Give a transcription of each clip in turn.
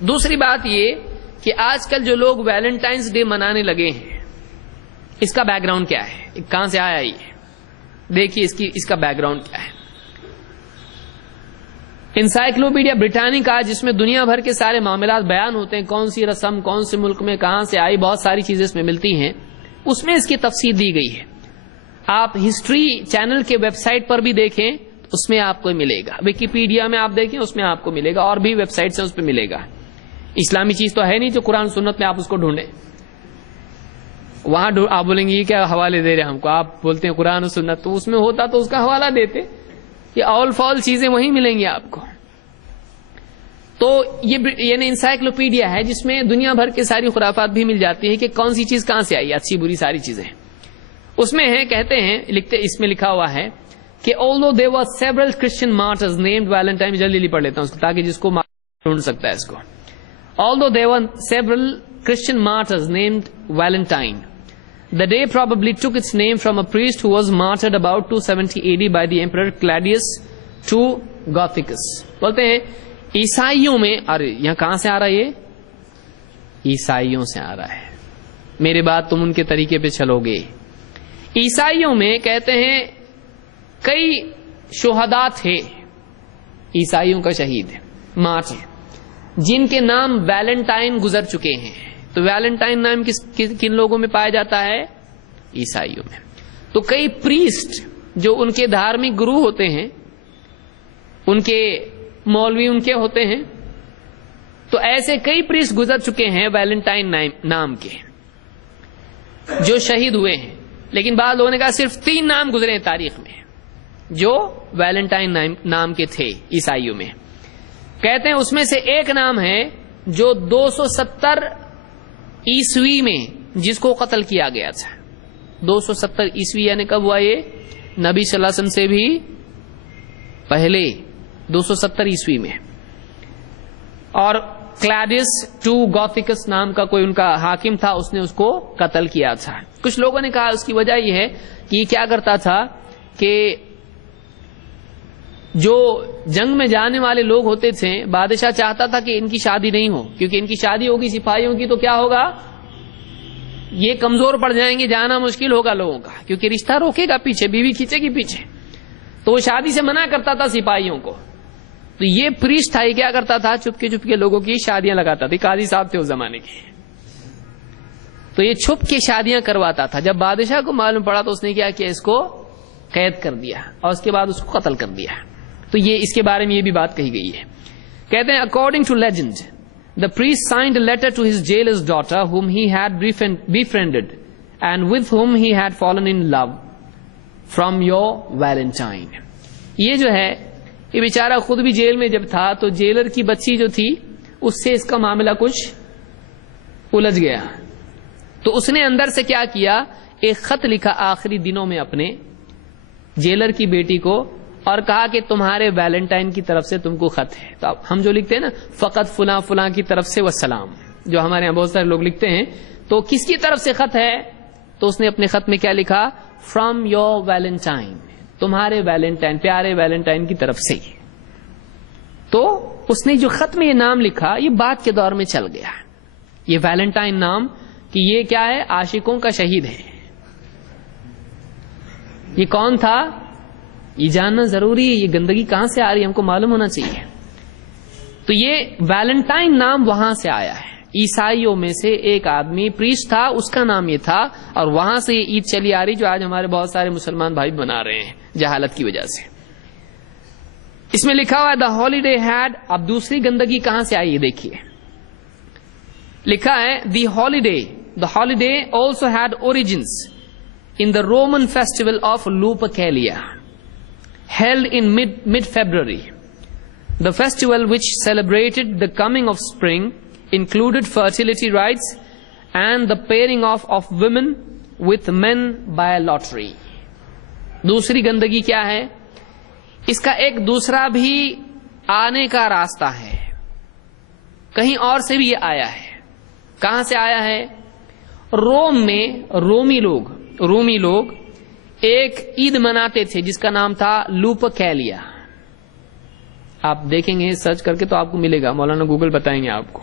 دوسری بات یہ کہ آج کل جو لوگ ویلنٹائنس ڈے منانے لگے ہیں، اس کا بیک گراؤنڈ کیا ہے، کہاں سے آیا یہ؟ دیکھیے اس کا بیک گراؤنڈ کیا ہے۔ انسائکلوپیڈیا برٹانیکا، جس میں دنیا بھر کے سارے معاملات بیان ہوتے ہیں، کون سی رسم کون سے ملک میں کہاں سے آئی، بہت ساری چیزیں اس میں ملتی ہیں، اس میں اس کی تفصیل دی گئی ہے۔ آپ ہسٹری چینل کے ویب سائٹ پر بھی دیکھیں، اس میں آپ کو ملے گا، ویکیپیڈیا میں آپ دیکھیں اس میں آپ کو ملے گا، اور بھی ویب سائٹس ہیں اس پہ ملے گا۔ اسلامی چیز تو ہے نہیں جو قرآن سنت میں آپ اس کو ڈھونڈیں، وہاں آپ بولیں گے یہ کیا حوالے دے رہے ہم کو، آپ بولتے ہیں قرآن و سنت، تو اس میں ہوتا تو اس کا حوالہ دیتے، یہ اول فال چیزیں وہیں ملیں گی آپ کو۔ تو یہ یعنی انسائکلوپیڈیا ہے جس میں دنیا بھر کے ساری خرافات بھی مل جاتی ہے کہ کون سی چیز کہاں سے آئی، اچھی بری ساری چیزیں اس میں ہیں۔ کہتے ہیں اس میں لکھا ہوا ہے کہ although there were several Christian martyrs named Valentine، جلدی پڑھ لیتا ہوں اس کو تاکہ جس کو ڈھونڈ سکتا ہے اس کو۔ Although there were several Christian martyrs named Valentine, the day probably took its name from a priest who was martyred about 270 AD by the Emperor Claudius to Gothicus۔ بولتے ہیں عیسائیوں میں، ارے یہاں کہاں سے آ رہا ہے، یہ عیسائیوں سے آ رہا ہے، میرے بات تم ان کے طریقے پہ چلو گے۔ عیسائیوں میں کہتے ہیں کئی شہداء تھے، عیسائیوں کا شہید مارٹر، جن کے نام ویلنٹائن گزر چکے ہیں۔ تو ویلنٹائن نام کن لوگوں میں پایا جاتا ہے؟ عیسائیوں میں۔ تو کئی پریسٹ جو ان کے دھارمک گرو ہوتے ہیں، ان کے مولوی ان کے ہوتے ہیں، تو ایسے کئی پریسٹ گزر چکے ہیں ویلنٹائن نام کے جو شہید ہوئے ہیں، لیکن بعض لوگوں نے کہا صرف 3 نام گزرے ہیں تاریخ میں جو ویلنٹائن نام کے تھے عیسائیوں میں۔ کہتے ہیں اس میں سے ایک نام ہے جو 270 عیسوی میں جس کو قتل کیا گیا تھا۔ 270 عیسوی یعنی کب ہوا یہ؟ نبی صلی اللہ علیہ وسلم سے بھی پہلے 270 عیسوی میں۔ اور کلاڈیس ٹو گوتھیکس نام کا کوئی ان کا حاکم تھا، اس نے اس کو قتل کیا تھا۔ کچھ لوگوں نے کہا اس کی وجہ یہ ہے کہ یہ کیا کرتا تھا کہ جو جنگ میں جانے والے لوگ ہوتے تھے، بادشاہ چاہتا تھا کہ ان کی شادی نہیں ہو، کیونکہ ان کی شادی ہوگی سپاہیوں کی تو کیا ہوگا، یہ کمزور پڑ جائیں گے، جانا مشکل ہوگا لوگوں کا، کیونکہ رشتہ روکے گا پیچھے، بیوی کھینچے گی پیچھے، تو وہ شادی سے منع کرتا تھا سپاہیوں کو۔ تو یہ پریسٹ تھا، یہ کیا کرتا تھا، چپکے چپکے لوگوں کی شادیاں لگاتا تھا، قاضی صاحب تھے اس زمانے کے، تو یہ چھپ کے شادیاں کرواتا تھا۔ جب بادشاہ کو معلوم پڑا تو اس نے کیا کہ اس کو قید کر دیا اور اس کے بعد اس کو قتل کر دیا۔ تو یہ اس کے بارے میں یہ بھی بات کہی گئی ہے۔ کہتے ہیں according to legend the priest signed a letter to his jailer's daughter whom he had befriended and with whom he had fallen in love from your Valentine۔ یہ جو ہے یہ بیچارہ خود بھی جیل میں جب تھا تو جیلر کی بچی جو تھی اس سے اس کا معاملہ کچھ الجھ گیا، تو اس نے اندر سے کیا کیا، ایک خط لکھا آخری دنوں میں اپنے جیلر کی بیٹی کو اور کہا کہ تمہارے ویلنٹائن کی طرف سے تم کو خط ہے۔ تو ہم جو لکھتے ہیں نا فقط فلاں فلاں کی طرف سے والسلام، جو ہمارے یہاں بہت سارے لوگ لکھتے ہیں، تو کس کی طرف سے خط ہے؟ تو اس نے اپنے خط میں کیا لکھا، فرام یور ویلنٹائن، تمہارے ویلنٹائن، پیارے ویلنٹائن کی طرف سے۔ تو اس نے جو خط میں یہ نام لکھا یہ بعد کے دور میں چل گیا، یہ ویلنٹائن نام، کہ یہ کیا ہے، عاشقوں کا شہید ہے۔ یہ کون تھا یہ جاننا ضروری ہے، یہ گندگی کہاں سے آ رہی ہے ہم کو معلوم ہونا چاہیے۔ تو یہ ویلنٹائن نام وہاں سے آیا ہے، عیسائیوں میں سے ایک آدمی پریسٹ تھا، اس کا نام یہ تھا، اور وہاں سے یہ عید چلی آ رہی جو آج ہمارے بہت سارے مسلمان بھائی بنا رہے ہیں جہالت کی وجہ سے۔ اس میں لکھا ہوا ہے دا ہالیڈے ہیڈ، اب دوسری گندگی کہاں سے آئی دیکھیے، لکھا ہے the holiday also had origins in the Roman festival of Lupercalia, held in mid-February. The festival, which celebrated the coming of spring, included fertility rites and the pairing off of women with men by lottery. دوسری گندگی کیا ہے، اس کا ایک دوسرا بھی آنے کا راستہ ہے، کہیں اور سے بھی یہ آیا ہے۔ کہاں سے آیا ہے؟ روم میں رومی لوگ ایک عید مناتے تھے جس کا نام تھا لوپرکیلیا۔ آپ دیکھیں گے سرچ کر کے تو آپ کو ملے گا، مولانا گوگل بتائیں گے آپ کو۔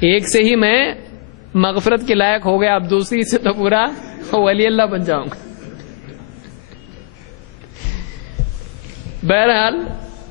ایک سے ہی میں مغفرت کے لائق ہو گیا, اب دوسری سے تو پورا ولی اللہ بن جاؤں گا. بہرحال